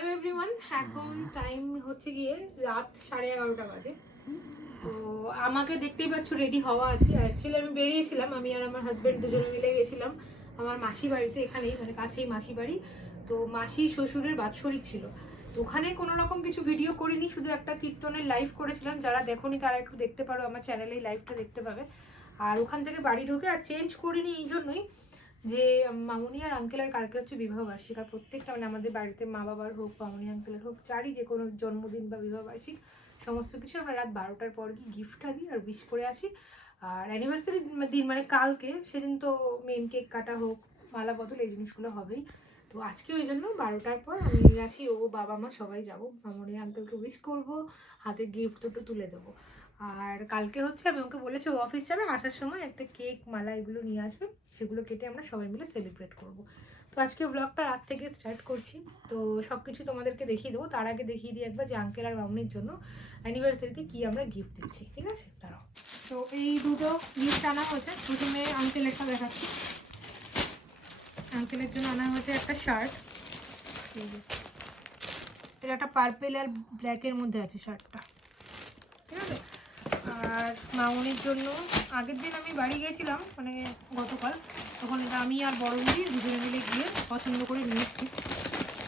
Hello everyone, এখন time হচ্ছে গিয়ে রাত 11:30 বাজে। তো আমাকে দেখতেই পাচ্ছ রেডি হওয়া আছে। অ্যাকচুয়ালি আমি বেরিয়েছিলাম, আমি আর আমার হাজব্যান্ড দুজনে মিলে গেছিলাম আমার মাসি বাড়িতে, এখানেই মানে কাছেই মাসি বাড়ি। তো মাসি শ্বশুরের বাৎসরিক ছিল, তো ওখানে কোনো রকম কিছু ভিডিও করিনি, শুধু একটা কীর্তনের লাইভ করেছিলাম। যারা দেখোনি তারা একটু দেখতে পারো, আমার চ্যানেলেই লাইভটা দেখতে পাবে। আর ওখান থেকে বাড়ি ঢুকে আর চেঞ্জ করিনি এই জন্যই যে মামুনি আর আঙ্কেলের কালকে হচ্ছে বিবাহ বার্ষিক। আর প্রত্যেকটা মানে আমাদের বাড়িতে মা বাবার হোক, মামুনি আঙ্কেলের হোক, যারই যে কোনো জন্মদিন বা বিবাহ বার্ষিক সমস্ত কিছু আমরা রাত 12টার পর গিয়ে গিফটটা দিই আর উইশ করে আসি। আর অ্যানিভার্সারি দিন মানে কালকে, সেদিন তো মেন কেক কাটা হোক, মালা বদল, এই জিনিসগুলো হবেই। তো আজকে ওই জন্য 12টার পর আমি আছি, ও বাবা মা সবাই যাবো, মামুনি আঙ্কেলকে উইশ করবো, হাতে গিফট দুটো তুলে দেবো। আর কালকে হচ্ছে আমি ওকে বলেছি ও অফিস যাবে, আসার সময় একটা কেক মালা এগুলো নিয়ে আসবে, সেগুলো কেটে আমরা সবাই মিলে সেলিব্রেট করব। তো আজকে ব্লগটা রাত থেকে স্টার্ট করছি, তো সব কিছু তোমাদেরকে দেখিয়ে দেবো। তার আগে দেখিয়ে দিই একবার যে আঙ্কেল আর মামনির জন্য অ্যানিভার্সারিতে কী আমরা গিফট দিচ্ছি, ঠিক আছে? দাঁড়াও। তো এই দুটো গিফট আনা হয়েছে। প্রথমে আঙ্কেলেরটা দেখাচ্ছি। আঙ্কেলের জন্য আনা হয়েছে একটা শার্ট, এটা একটা পার্পেল আর ব্ল্যাকের মধ্যে আছে শার্টটা, ঠিক আছে? আর মামনির জন্য আগের দিন আমি বাড়ি গিয়েছিলাম, মানে গতকাল, তখন এটা আমি আর বড় দিদি দুজনে মিলে গিয়ে পছন্দ করে নিয়ে এসেছি।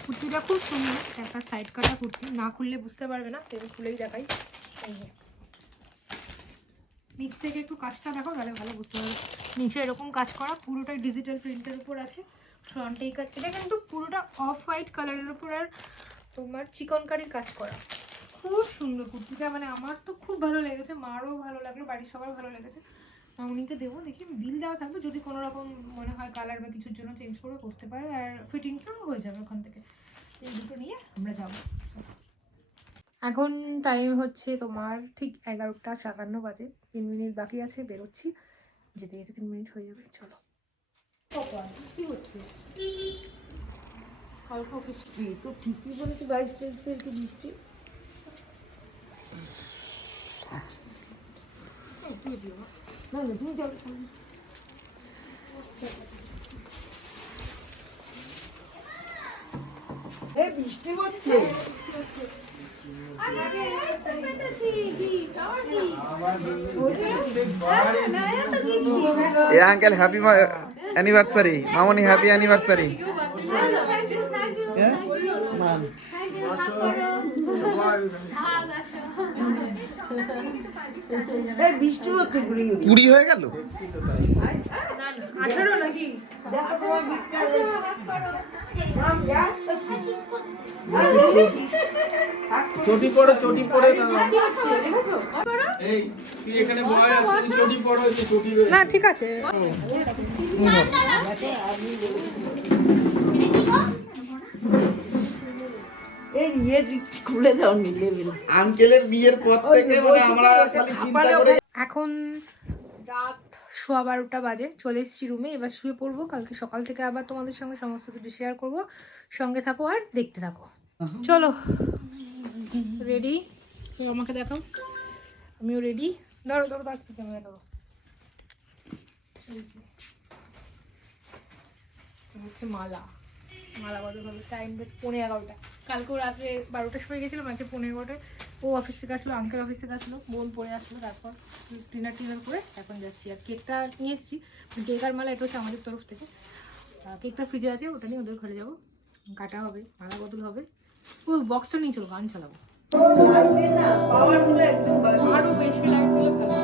কুর্তিটা খুব সুন্দর, একটা সাইড কাটা কুর্তি, না খুললে বুঝতে পারবে না, তেল খুলেই দেখাই। এই যে নিচ থেকে একটু কাজটা দেখো, তাহলে ভালো বুঝতে পারবে। নিচে এরকম কাজ করা, পুরোটাই ডিজিটাল প্রিন্টের উপর আছে। ফ্রন্টে এই কাজ, এটা কিন্তু পুরোটা অফ হোয়াইট কালারের উপর আর তোমার চিকনকারির কাজ করা। খুব সুন্দর কুর্তিটা, মানে আমার তো খুব ভালো লেগেছে, মারও ভালো লাগলো, বাড়ির সবার ভালো লেগেছে। মামনিকে দেবো, দেখি বিল দেওয়া থাকবে, যদি কোনো রকম মনে হয় কালার বা কিছুর জন্য চেঞ্জ করে করতে পারে, আর ফিটিংসও হয়ে যাবে ওখান থেকে। এই দুটো নিয়ে আমরা যাবো। এখন টাইম হচ্ছে তোমার ঠিক 11:57 বাজে, 3 মিনিট বাকি আছে, বেরোচ্ছি, যেতে যেতে 3 মিনিট হয়ে যাবে। চলো। কি হচ্ছে? অল্প বৃষ্টি তো ঠিকই বলেছি, 22-23 তারিখে বৃষ্টি। বৃষ্টি হচ্ছে। আঙ্কেল হ্যাপি অ্যানিভার্সারি, মামনি হ্যাপি অ্যানিভার্সারি। বৃষ্টি হচ্ছে, 20 হয়ে গেল। 18 নাকি? চটি পড়ো, চটি পড়ে এই তুই এখানে বয়, চটি পড়ো, এই চটি না ঠিক আছে। এই ইয়ে খুলে দাও নি লেভেল। আঙ্কেলের বিয়ের পর থেকে মানে আমরা খালি চিন্তা করে। এখন রাত 12:15 বাজে, চলে এসেছি রুমে, এবার শুয়ে পড়বো। কালকে সকাল থেকে আবার তোমাদের সঙ্গে সমস্ত কিছু শেয়ার করবো, সঙ্গে থাকো আর দেখতে থাকো। চলো, রেডি? আমাকে দেখাও, আমিও রেডি। ধরো ধরো, কাছ থেকে ক্যামেরা ধরো। হচ্ছে মালা, মালা বদল হবে। টাইম 11:15। কালকেও রাত্রে 12টার সময় গেছিলাম, আজকে 11:15। ও অফিস থেকে আসলো, আঙ্কেল অফিস থেকে আসলো, বোন পরে আসলো, তারপর ডিনার করে এখন যাচ্ছি। আর কেকটা নিয়ে এসেছি, কেক আর মালা এটা হচ্ছে আমাদের তরফ থেকে। কেকটা ফ্রিজে আছে, ওটা নিয়ে ওদের ঘরে যাবো, কাটা হবে, মালা বদল হবে। ও বক্সটা নিয়ে চলো, গান চালাবো। আরও বেশি লাইট দিলে ভালো।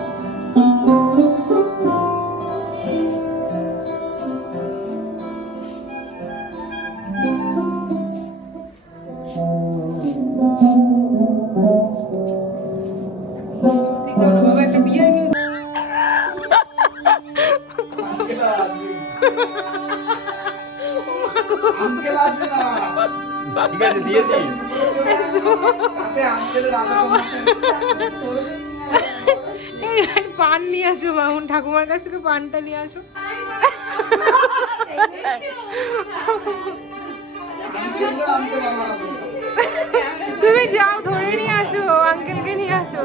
আঙ্কেল আসবে না, ঠিক আছে দিয়েছি। তাতে আঙ্কেলের আশা এই পান নিয়ে আসো, মামুন ঠাকুমার কাছ থেকে পানটা নিয়ে আসো। তুমি যাও, ধরে নিয়ে আসো, আঙ্কেলকে নিয়ে আসো।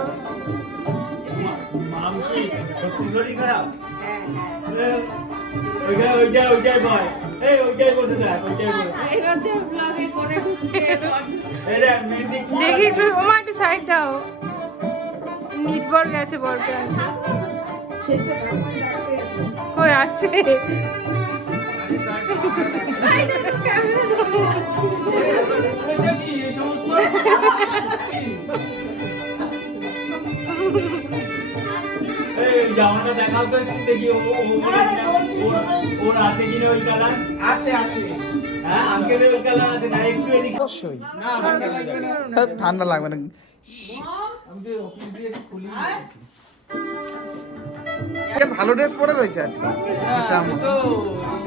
মাম কি সত্যি শরীর খারাপ? ওইটাই বয়, এই ওইটাই বলতে দেখ, ওইটাই বল। ব্লগে করে ঢুকছে এই দেখ, music দেখি একটু ওমা একটু সাইড দাও। নির্ভর গেছে বরকে আনতে। কই আসছে? করেছে কি এই সমস্ত? এই জামাটা দেখাও তো একটু দেখি, ওর আছে কিনা ওই কালার? আছে আছে হ্যাঁ, আঙ্কেলের ওই কালার আছে না? একটু এদিকে। অবশ্যই না, ঠান্ডা লাগবে না। ঠান্ডা লাগবে না। আমি তো অফিস দিয়ে এসে খুলি দিয়েছি। এ ভালো ড্রেস পরে রয়েছে আজকে শ্যাম। আমি তো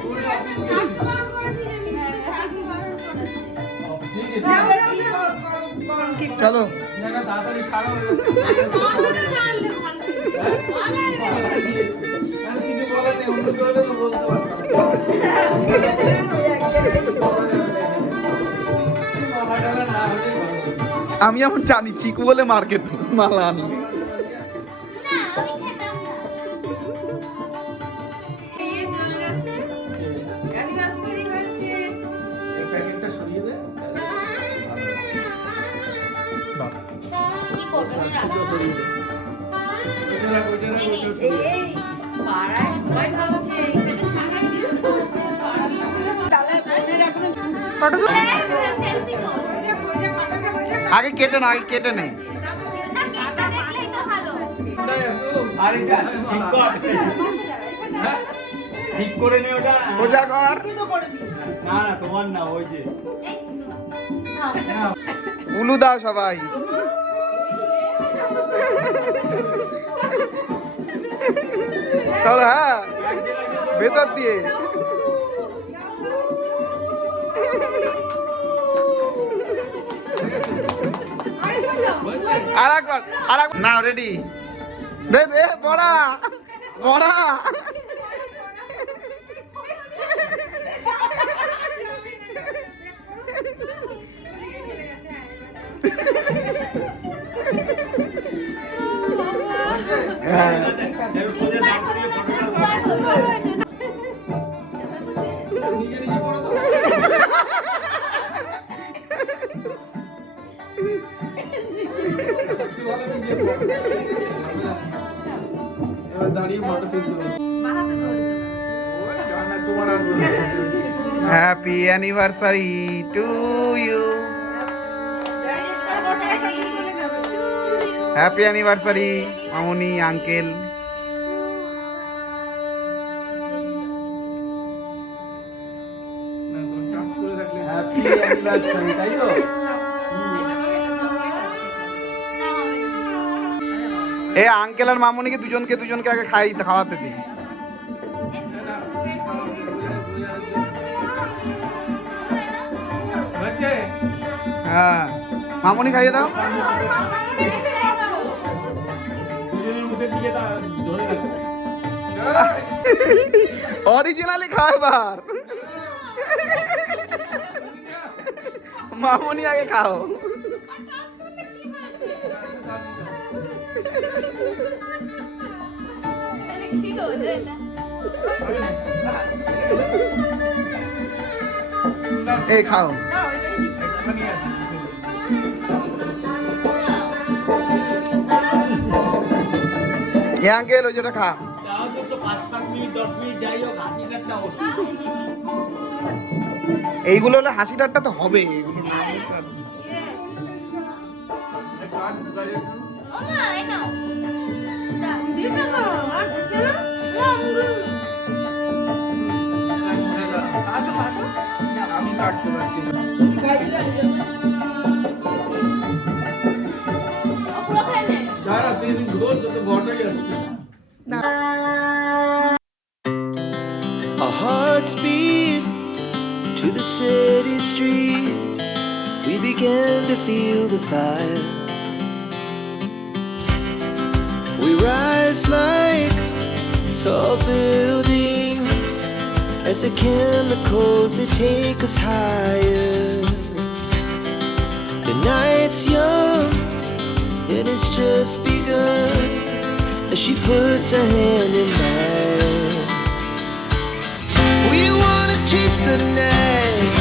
পুরো অফিস গেছি। অফিসে গেছি। চলো দেখা তাড়াতাড়ি সারা হয়ে গেছে। আমি কিছু বলার নেই, অন্য কেউ হলে তো বলতে পারতাম। মামা টাকা না হলেই ভালো হতো। আমি এমন জানি চিকু বলে মার্কেট মালা আনি এই প্যাকেটটা সরিয়ে দে। দুটো সরিয়ে দে। ওইটা রাখ, ওইটা রাখ, ওইটা সরিয়ে দে। ফটো তুল। আগে কেটে না, আগে কেটে নেই। আরে ঠিক কর। হ্যাঁ? ঠিক করে নে ওটা। সোজা কর। না না, তোমার না, ওই যে না, উলু দাও সবাই। চলো হ্যাঁ, ভেতর দিয়ে। বলছে আরেকবার না, রেডি। দে দে বড়া বড়া। হ্যাঁ এর সোজা দাঁড় করিয়ে ফটোটা নিজে নিজে পড়ো তো। সবচেয়ে ভালো নিজে পড়ো। এবার দাঁড়িয়ে ফটো তুলতে হবে। ওই জানা তোমার আর বলতে হবে। Happy anniversary to you. Happy anniversary মামুনি আঙ্কেল। না, তুমি টাচ করে থাকলে হ্যাপি অ্যানিভার্সারি, তাই তো? এ আঙ্কেল আর মামুনিকে দুজনকে আগে খাওয়াতে দিই। হয়েছে? হ্যাঁ মামুনি খাইয়ে দাও। দুজনের মুখের দিকে ধরে রাখো। অরিজিনালি খাওয়াবার। মামুনি আগে খাও। এই খাও। একটুখানি আছে, শিখে দে। এ আঙ্কেল ওই যেটা খা। তাও তো 5 মিনিট 10 মিনিট যাই হোক, হাসি ঠাট্টা হচ্ছে। এইগুলো হলে হাসি ঠাট্টা তো হবে, এগুলো না হলে তো আর- এই কার্ড ঢুকাই দে একটু। লাইন ধরে দাও। আমি কাটতে পারছি না। দাঁড়া, তুই এদিক ঘোর, তোর তো ঘরটাই আসছে। Our hearts beat to the city streets. We began to feel the fire. We rise like tall buildings as the chemicals they take us higher. The night's young and it's just begun as she puts her hand in mine. We wanna chase the night,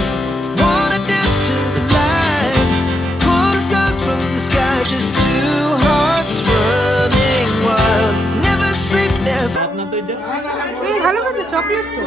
wanna dance to the light, না তো এটা না, না, না, ভালো কথা, chocolate তো।